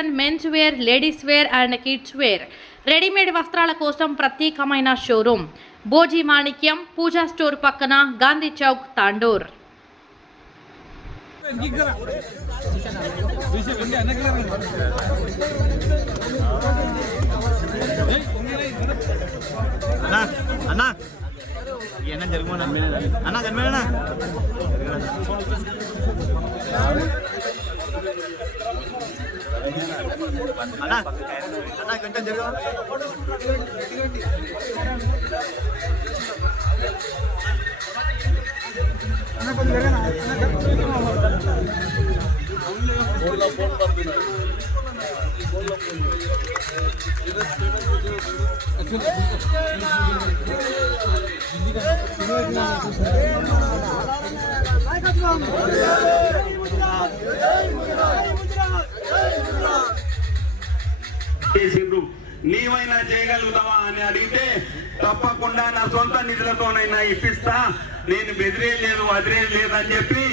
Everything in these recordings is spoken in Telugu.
Fashion, men's wear, ladies wear and kids wear, readymade వస్త్రాల కోసం ప్రత్యేకమైన షోరూమ్ భోజీ మాణిక్యం, పూజా స్టోర్ పక్కన, గాంధీ చౌక్, తాండూర్. అన్నా ఏనా జరుగుమన్నా అన్నా కనిపెడనా అన్నా అన్నా కొంచెం జరుగు నీవైనా చేయగలుగుతావా అని అడిగితే తప్పకుండా నా సొంత నిధులతోనైనా ఇప్పిస్తా, నేను బెదిరేయలేదు వదిలేయలేదు అని చెప్పి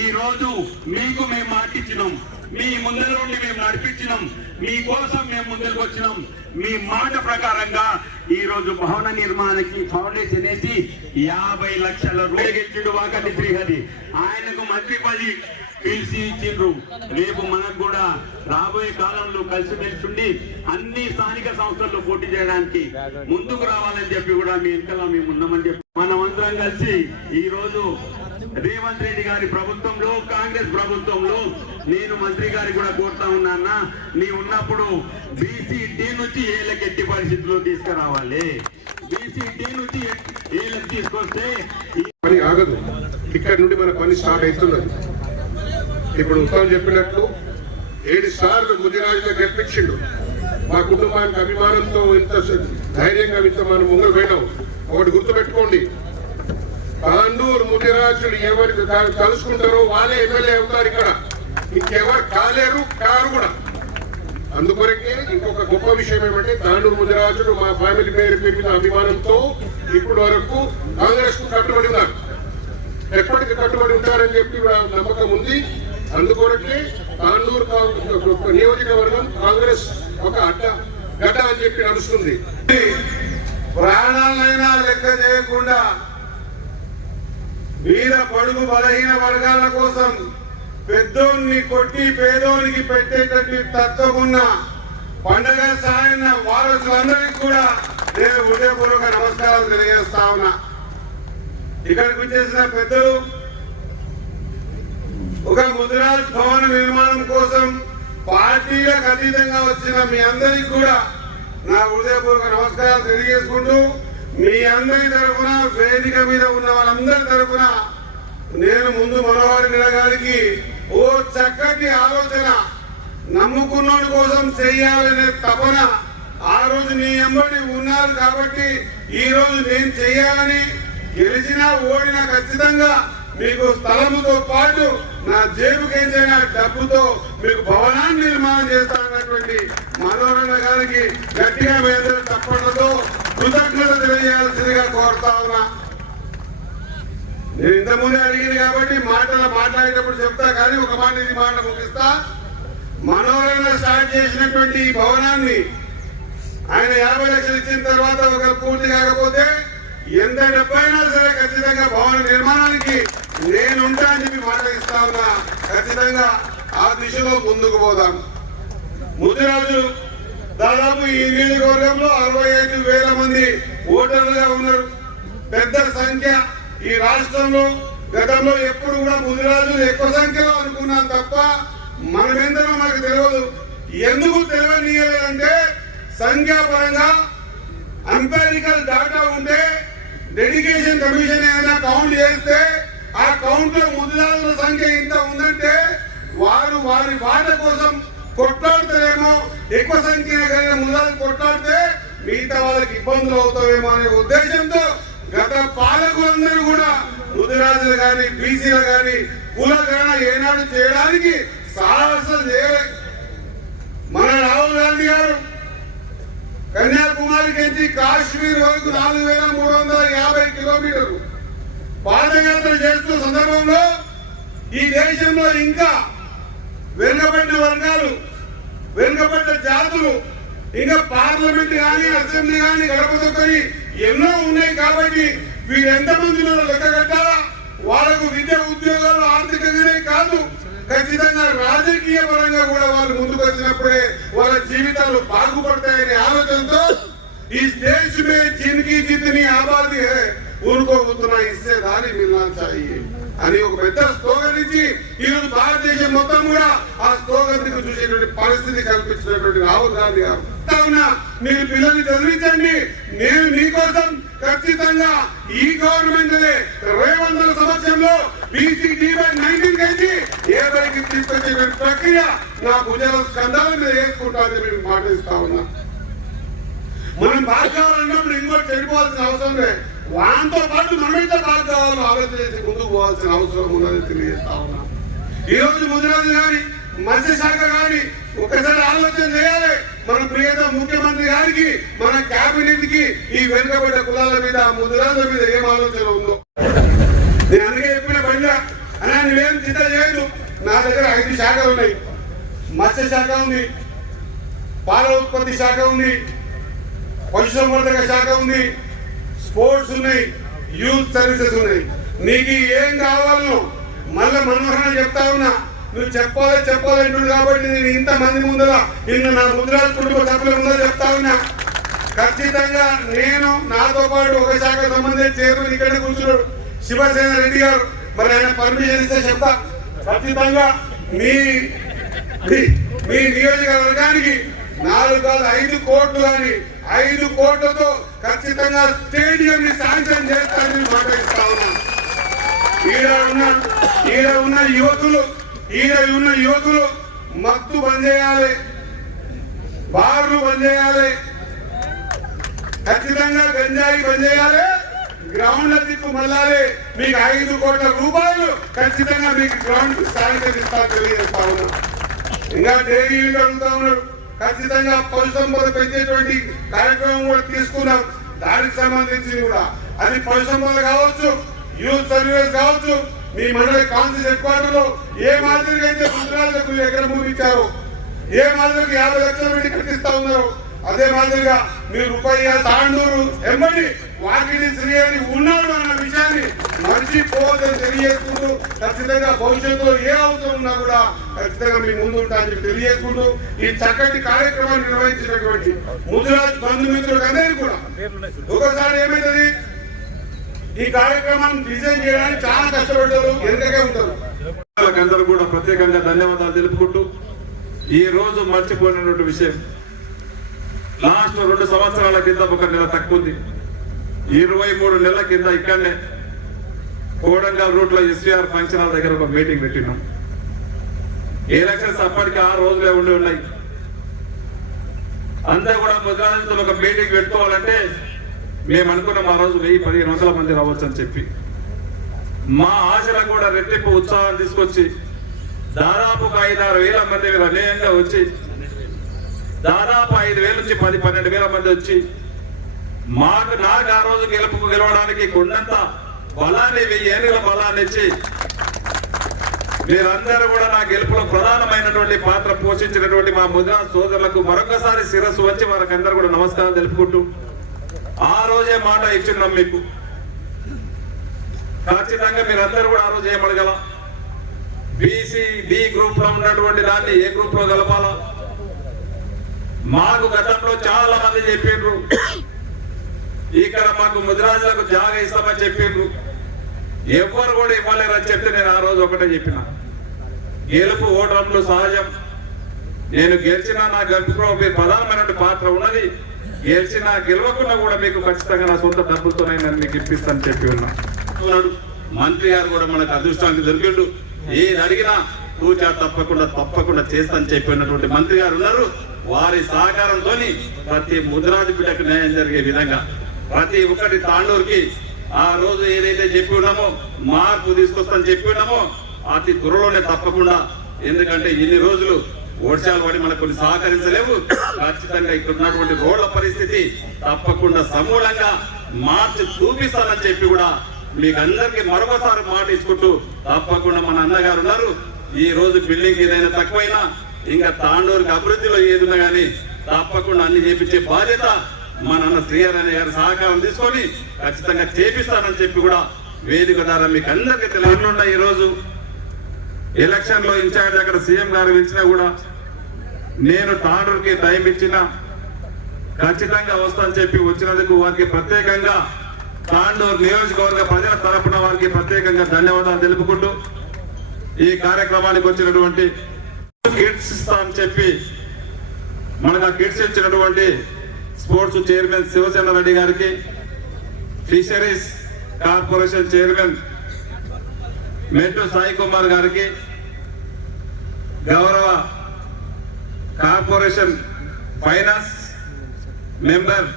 ఈ రోజు మీకు మేము మాటిచ్చినాం, మీ ముందర నుండి మేము నడిపించినాం, మీకోసం మేము ముందరకు వచ్చినాం. మీ మాట ప్రకారంగా ఈ రోజు భవన నిర్మాణానికి ఫౌండేషన్ వేసి 50 లక్షల రూపాయలు గెలిచిండు వాకటి శ్రీహరి. ఆయనకు మంత్రి పది పిలిచి ఇచ్చిండ్రు. రేపు మనకు కూడా రాబోయే కాలంలో కలిసిమెలిసి ఉండి అన్ని స్థానిక సంస్థల్లో పోటీ చేయడానికి ముందుకు రావాలని చెప్పి కూడా మీ వెనకాల మేము ఉన్నామని చెప్పి మనమందరం కలిసి ఈ రోజు రేవంత్ రెడ్డి గారి ప్రభుత్వంలో, కాంగ్రెస్ ప్రభుత్వంలో నేను మంత్రి గారికి కూడా కోరుతా ఉన్నా, నీ ఉన్నప్పుడు బీసీ-డి నుంచి ఏళ్ళకి ఎట్టి పరిస్థితుల్లో తీసుకురావాలి. బీసీ-డి నుంచి ఏళ్ళకి తీసుకొస్తే పని ఆగదు. ఇక్కడ నుండి మన పని స్టార్ట్ అవుతున్నది. ఇప్పుడు ఉత్తమ్ చెప్పినట్లు 7 స్టార్లు ముదిరాజులో గెలిపించిండు. మా కుటుంబానికి అభిమానంతో ఇంత ధైర్యంగా ఇంత మనం ముంగలు పోయినాం. ఒకటి గుర్తుపెట్టుకోండి, తాండూరు ముదిరాజులు ఎవరికి కలుసుకుంటారో వాళ్ళే ఎమ్మెల్యే అవుతారు. ఇక్కడ ఇంకెవరు కాలేరు, కారు కూడా. అందుకొరకే ఇంకొక గొప్ప విషయం ఏమంటే తాండూరు ముదిరాజులు మా ఫ్యామిలీ పేరు మీద అభిమానంతో ఇప్పటి వరకు కాంగ్రెస్ కు కట్టుబడి ఉన్నారు. ఎప్పటికీ కట్టుబడి ఉంటారని చెప్పి నమ్మకం ఉంది. అందుకొరకే తాండూరు నియోజకవర్గం కాంగ్రెస్ ఒక గడ్డ అని చెప్పి నడుస్తుంది. ప్రాణాలైనా లెక్క చేయకుండా వీర పడుగు బలహీన వర్గాల కోసం పెద్దోన్ని కొట్టి పేదోనికి పెట్టేటట్టు తత్వం ఉన్న పండుగ సాయన వారసులందరికీ కూడా నేను హృదయపూర్వక నమస్కారాలు తెలియజేస్తా ఉన్నా. ఇక్కడికి వచ్చేసిన పెద్దలు ఒక ముదిరాజ్ భవన నిర్మాణం కోసం పార్టీలకు అతీతంగా వచ్చిన మీ అందరికీ కూడా నా హృదయపూర్వక నమస్కారాలు తెలియజేసుకుంటూ మీ అందరి తరఫున, వేదిక మీద ఉన్న వాళ్ళందరి తరఫున నేను ముందు మనోహర్ గారికి ఓ చక్కటి ఆలోచన, నమ్ముకున్నోడి కోసం చెయ్యాలనే తపన ఆ రోజు నీ ఎంబడి ఉన్నారు కాబట్టి ఈ రోజు నేను చెయ్యాలని, గెలిచినా ఓడినా ఖచ్చితంగా మీకు స్థలముతో పాటు నా జేబుకేంచైనా డబ్బుతో మీకు భవనాన్ని నిర్మాణం చేస్తానన్నటువంటి మనోహర్ గారికి గట్టిగా మీ అందరూ తప్పట్లతో కృతజ్ఞత తెలియజేయాల్సిందిగా కోరుతా ఉన్నా. నేను ఇంతకుముందే అడిగింది కాబట్టి మాట్లాడేటప్పుడు చెప్తా, కానీ ఒక మాట ఇది మాట ముగిస్తా. మనోహర్ స్టార్ట్ చేసినటువంటి ఈ భవనాన్ని ఆయన 50 లక్షలు ఇచ్చిన తర్వాత ఒక పూర్తి కాకపోతే ఎంత డబ్బైనా సరే ఖచ్చితంగా భవన నిర్మాణానికి నేనుంటా అని చెప్పి మాట ఇస్తా ఉన్నా. ఖచ్చితంగా ఆ దిశలో ముందుకు పోదాం. ముదిరాజు దాదాపు ఈ నియోజకవర్గంలో 65,000 మంది ఓటర్లుగా ఉన్నారు. పెద్ద సంఖ్య ఈ రాష్ట్రంలో. గతంలో ఎప్పుడు కూడా ముదిరాజులు ఎక్కువ సంఖ్యలో అనుకున్నాం తప్ప మనమెంతనో మనకు తెలియదు. ఎందుకు తెలియనియలేదంటే సంఖ్యాపరంగా ఎంపారికల్ డాటా ఉంటే డెడికేషన్ కమిషన్ ఏదైనా కౌంట్ చేస్తే ఆ కౌంట్ లో ముదిరాజుల సంఖ్య ఇంత ఉందంటే వారు వారి వాట కోసం కొట్లాడుతారేమో, ఎక్కువ సంఖ్య ముదిరాజులు కొట్లాడితే మిగతా వాళ్ళకి ఇబ్బందులు అవుతాయేమో అనే ఉద్దేశంతో గత పాలకులందరూ కూడా ముదిరాజులు కానీ బీసీలు కానీ కులగణన ఏనాడు చేయడానికి సాహసం చేయలేదు. మన రాహుల్ గాంధీ గారు కన్యాకుమారి నుంచి కాశ్మీర్ వరకు 4,350 కిలోమీటర్లు పాదయాత్ర చేస్తున్న సందర్భంలో ఈ దేశంలో ఇంకా వెనుకబడిన వర్గాలు వెనుకబడ్డ జాతులు, ఇంకా పార్లమెంట్ కానీ అసెంబ్లీ కానీ గడపదొక్కని ఎన్నో ఉన్నాయి. కాబట్టి వీరు ఎంతమందిలో లెక్క కట్టాలా? వాళ్ళకు విద్య, ఉద్యోగాలు ఆర్థికంగానే కాదు, ఖచ్చితంగా రాజకీయ పరంగా కూడా వాళ్ళు ముందుకు వచ్చినప్పుడే వాళ్ళ జీవితాలు బాగుపడతాయనే ఆలోచనతో ఈ దేశ్ మే జిందగీ జితనీ ఆబాదీ హై ఉनको उतना हिस्सेदारी मिलना चाहिए అని ఒక పెద్ద స్లోగన్ ఇచ్చి ఈరోజు భారతదేశం మొత్తం కూడా ఆ స్లోగన్ చూసేటువంటి పరిస్థితి కల్పించినటువంటి రాహుల్ గాంధీ గారు. మీరు పిల్లల్ని చదివించండి, నేను మీకోసం ఖచ్చితంగా ఈ గవర్నమెంట్ రేవంత్ సమక్షంలో BC-19 కలిసి ఏదైతే తీసుకొచ్చేటువంటి ప్రక్రియ నా భుజాల స్కంధాల మీద వేసుకుంటానని మేము మాటిస్తా ఉన్నా. మనం బాగా కావాలన్నప్పుడు ఇంకోటి చెడిపోవాల్సిన అవసరం లేదు. వాంతో పాటు మనమైతే బాగా కావాలో ఆలోచన చేసి ముందుకు పోవాల్సిన అవసరం ఉన్నది తెలియజేస్తా ఉన్నా. ఈ రోజు ముదిరాజు గాని మత్స్యశాఖ గాని ఒకసారి ఆలోచన చేయాలి. మన ప్రియత ముఖ్యమంత్రి గారికి, మన కేబినెట్ కి ఈ వెనుకబడ్డ కులాల మీద, ముదిరాజుల మీద ఏం ఆలోచన ఉందో నేను అందుకే చెప్పిన బండ అని నువ్వేం చింత చేయదు. నా దగ్గర 5 శాఖలు ఉన్నాయి. మత్స్యశాఖ ఉంది, పాల ఉత్పత్తి శాఖ ఉంది, పశుసంవర్ధక శాఖ ఉంది, స్పోర్ట్స్ ఉన్నాయి, యూత్ సర్వీసెస్ ఉన్నాయి. నీకు ఏం కావాలనో మళ్ళీ మనోహరణ చెప్తా ఉన్నా. నువ్వు చెప్పాలంటున్నాడు కాబట్టి నేను ఇంతమంది ముందర నిన్న నా ముద్రాజ్ కుటుంబ సభ్యుల ముందర చెప్తా ఉన్నా. ఖచ్చితంగా నేను నాతో పాటు ఒక శాఖ సంబంధించిన చైర్మన్ ఇక్కడ కూర్చున్నాడు శివసేన రెడ్డి గారు. మరి ఆయన పర్మిషన్ ఇస్తే చెప్తా. ఖచ్చితంగా మీ నియోజకవర్గానికి 4 కాదు 5 కోట్లు కానీ 5 కోట్లతో ఖచ్చితంగా స్టేడియం ని శాంక్షన్ చేస్తానని మాట ఇస్తా ఉన్నాను. ఈడ ఉన్న యువకులు మత్తు బంద్ చేయాలి, బార్లు బంద్ చేయాలి, ఖచ్చితంగా గంజాయి బంద్ చేయాలి, గ్రౌండ్ల దిక్కు మళ్ళాలి. మీకు 5 కోట్ల రూపాయలు ఖచ్చితంగా మీకు గ్రౌండ్ శాంక్షన్ ఇస్తా తెలియజేస్తా ఉన్నా. ఇంకా డైరీ అడుగుతా ఉన్నాడు. ఖచ్చితంగా పశుసంపద పెంచేటువంటి కార్యక్రమం కూడా తీసుకున్నాం. దానికి సంబంధించి కూడా అది పశుసంపద కావచ్చు, యూత్ సర్వీస్ కావచ్చు, మీ మండలి కౌన్సిల్ హెడ్ క్వార్టర్ లో ఏ మాదిరిగా అయితే ముద్రాలకు ఎక్కడ భూమి ఇచ్చారో, ఏ మాదిరిగా 50 లక్షల పెట్టి కట్టిస్తా ఉన్నారు, అదే మాదిరిగా మీరు రూపాయ తాండూరు ఎంబడి వాకిటి శ్రీహరి ఉన్నాడు అన్న విషయాన్ని మర్చిపోవద్దని తెలియజేసుకుంటూ ఖచ్చితంగా భవిష్యత్తులో ఏ అవసరం ఉన్నా కూడా ఖచ్చితంగా మీ ముందు ఉంటానని తెలియజేసుకుంటూ ఈ చక్కటి కార్యక్రమాన్ని నిర్వహించినటువంటి ముదిరాజ్ బంధుమిత్రులకు అందరికీ కూడా ఒకసారి ఏమైతుంది, ఈ కార్యక్రమాన్ని డిజైన్ చేయడానికి చాలా కష్టపడ్డారు, వెనుకగా ఉంటారు. అందరూ కూడా ప్రత్యేకంగా ధన్యవాదాలు తెలుపుకుంటూ, ఈ రోజు మర్చిపోయినటువంటి విషయం, లాస్ట్ 2 సంవత్సరాల కింద 1 నెల తక్కువ ఉంది. 23 నెలల కింద ఇక్కడనే కోడంగల్ రూట్ లో SVR ఫంక్షన్ హాల్ దగ్గర ఒక మీటింగ్ పెట్టినాం. ఎలక్షన్స్ అప్పటికి 6 రోజులే ఉండి ఉన్నాయి. అంతా కూడా ముద్రాజులతో ఒక మీటింగ్ పెట్టుకోవాలంటే మేము అనుకున్నాం ఆ రోజు 1000-1500 మంది రావచ్చు అని చెప్పి. మా ఆశలకు కూడా రెట్టింపు ఉత్సాహం తీసుకొచ్చి దాదాపు 5-6 వేల మంది అన్యాయంగా వచ్చి, దాదాపు 5,000 నుంచి 10-12,000 మంది వచ్చి నాకు ఆ రోజు గెలవడానికి కొండంత బలాన్ని 1000 ఏళ్ళ బలాన్ని ఇచ్చి మీరందరూ కూడా నా గెలుపులో ప్రధానమైనటువంటి పాత్ర పోషించినటువంటి మా ముద్రా సోదరులకు మరొకసారి శిరస్సు వచ్చి వారికి అందరూ కూడా నమస్కారం తెలుపుకుంటూ, ఆ రోజే మాట ఇచ్చున్నాం మీకు. ఖచ్చితంగా మీరందరూ కూడా ఆ రోజు ఏమడగల, BC-D గ్రూప్ లో ఉన్నటువంటి దాన్ని ఏ గ్రూప్ లో కలపాలా. మాకు గతంలో చాలా మంది చెప్పిండ్రు, ఇక్కడ మాకు ముదిరాజులకు జాగా ఇస్తామని చెప్పిండ్రు, ఎవరు కూడా ఇవ్వలేరని చెప్తే నేను ఆ రోజు ఒకటే చెప్పిన, గెలుపు ఓటర్లు సహజం, నేను గెలిచినా నా గెలుపులో మీరు ప్రధానమైనటువంటి పాత్ర ఉన్నది, గెలిచినా గెలవకుండా కూడా మీకు ఖచ్చితంగా నా సొంత డబ్బులతోనే నేను మీకు ఇప్పిస్తానని చెప్పి ఉన్నాడు. మంత్రి గారు కూడా మనకు అదృష్టానికి దొరికిండు, ఏది అడిగినా కూర్చా తప్పకుండా చేస్తానని చెప్పినటువంటి మంత్రి గారు ఉన్నారు. వారి సహకారంతో ప్రతి ముదిరాజు బిడ్డకు న్యాయం జరిగే విధంగా ప్రతి ఒక్కటి తాండూరుకి ఆ రోజు ఏదైతే చెప్పి ఉన్నామో మార్పు తీసుకొస్తామని చెప్పి ఉన్నామో అతి త్వరలోనే తప్పకుండా, ఎందుకంటే ఇన్ని రోజులు వర్షాలు పడి మనకు కొన్ని సహకరించలేవు. ఖచ్చితంగా ఇక్కడ ఉన్నటువంటి రోడ్ల పరిస్థితి తప్పకుండా సమూలంగా మార్చి చూపిస్తానని చెప్పి కూడా మీకు అందరికీ మరొకసారి మాట ఇచ్చుకుంటూ, తప్పకుండా మన అన్నగారు ఉన్నారు. ఈ రోజు బిల్డింగ్ ఏదైనా తక్కువైనా ఇంకా తాండూరుకి అభివృద్ధిలో ఏదున్నా కానీ తప్పకుండా అన్ని చేపించే బాధ్యత మా నాన్న శ్రీహరి గారి సహకారం తీసుకొని ఖచ్చితంగా చేపిస్తానని చెప్పి కూడా వేదిక ద్వారా మీకు అందరికీ తెలియకుండా ఈరోజు ఎలక్షన్ లో ఇన్ఛార్జ్ అక్కడ సీఎం గారు ఇచ్చినా కూడా నేను తాండూరుకి టైం ఇచ్చిన ఖచ్చితంగా వస్తానని చెప్పి వచ్చినందుకు వారికి ప్రత్యేకంగా తాండూరు నియోజకవర్గ ప్రజల తరపున వారికి ప్రత్యేకంగా ధన్యవాదాలు తెలుపుకుంటూ ఈ కార్యక్రమానికి వచ్చినటువంటి కిట్స్ ఇస్తా అని చెప్పి మనకు ఆ కిట్స్ ఇచ్చినటువంటి స్పోర్ట్స్ చైర్మన్ శివసేన రెడ్డి గారికి, ఫిషరీస్ కార్పొరేషన్ చైర్మన్ మెట్టు సాయి కుమార్ గారికి, గౌరవ corporation finance member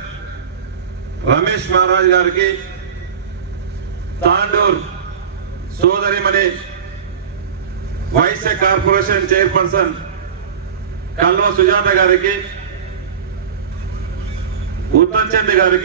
Ramesh Maharaj గారికి, తాండూర్ సోదరిమణి వైశ్య కార్పొరేషన్ చైర్పర్సన్ కల్వ సుజాత గారికి, ఉత్తమ్ చంద్ గారికి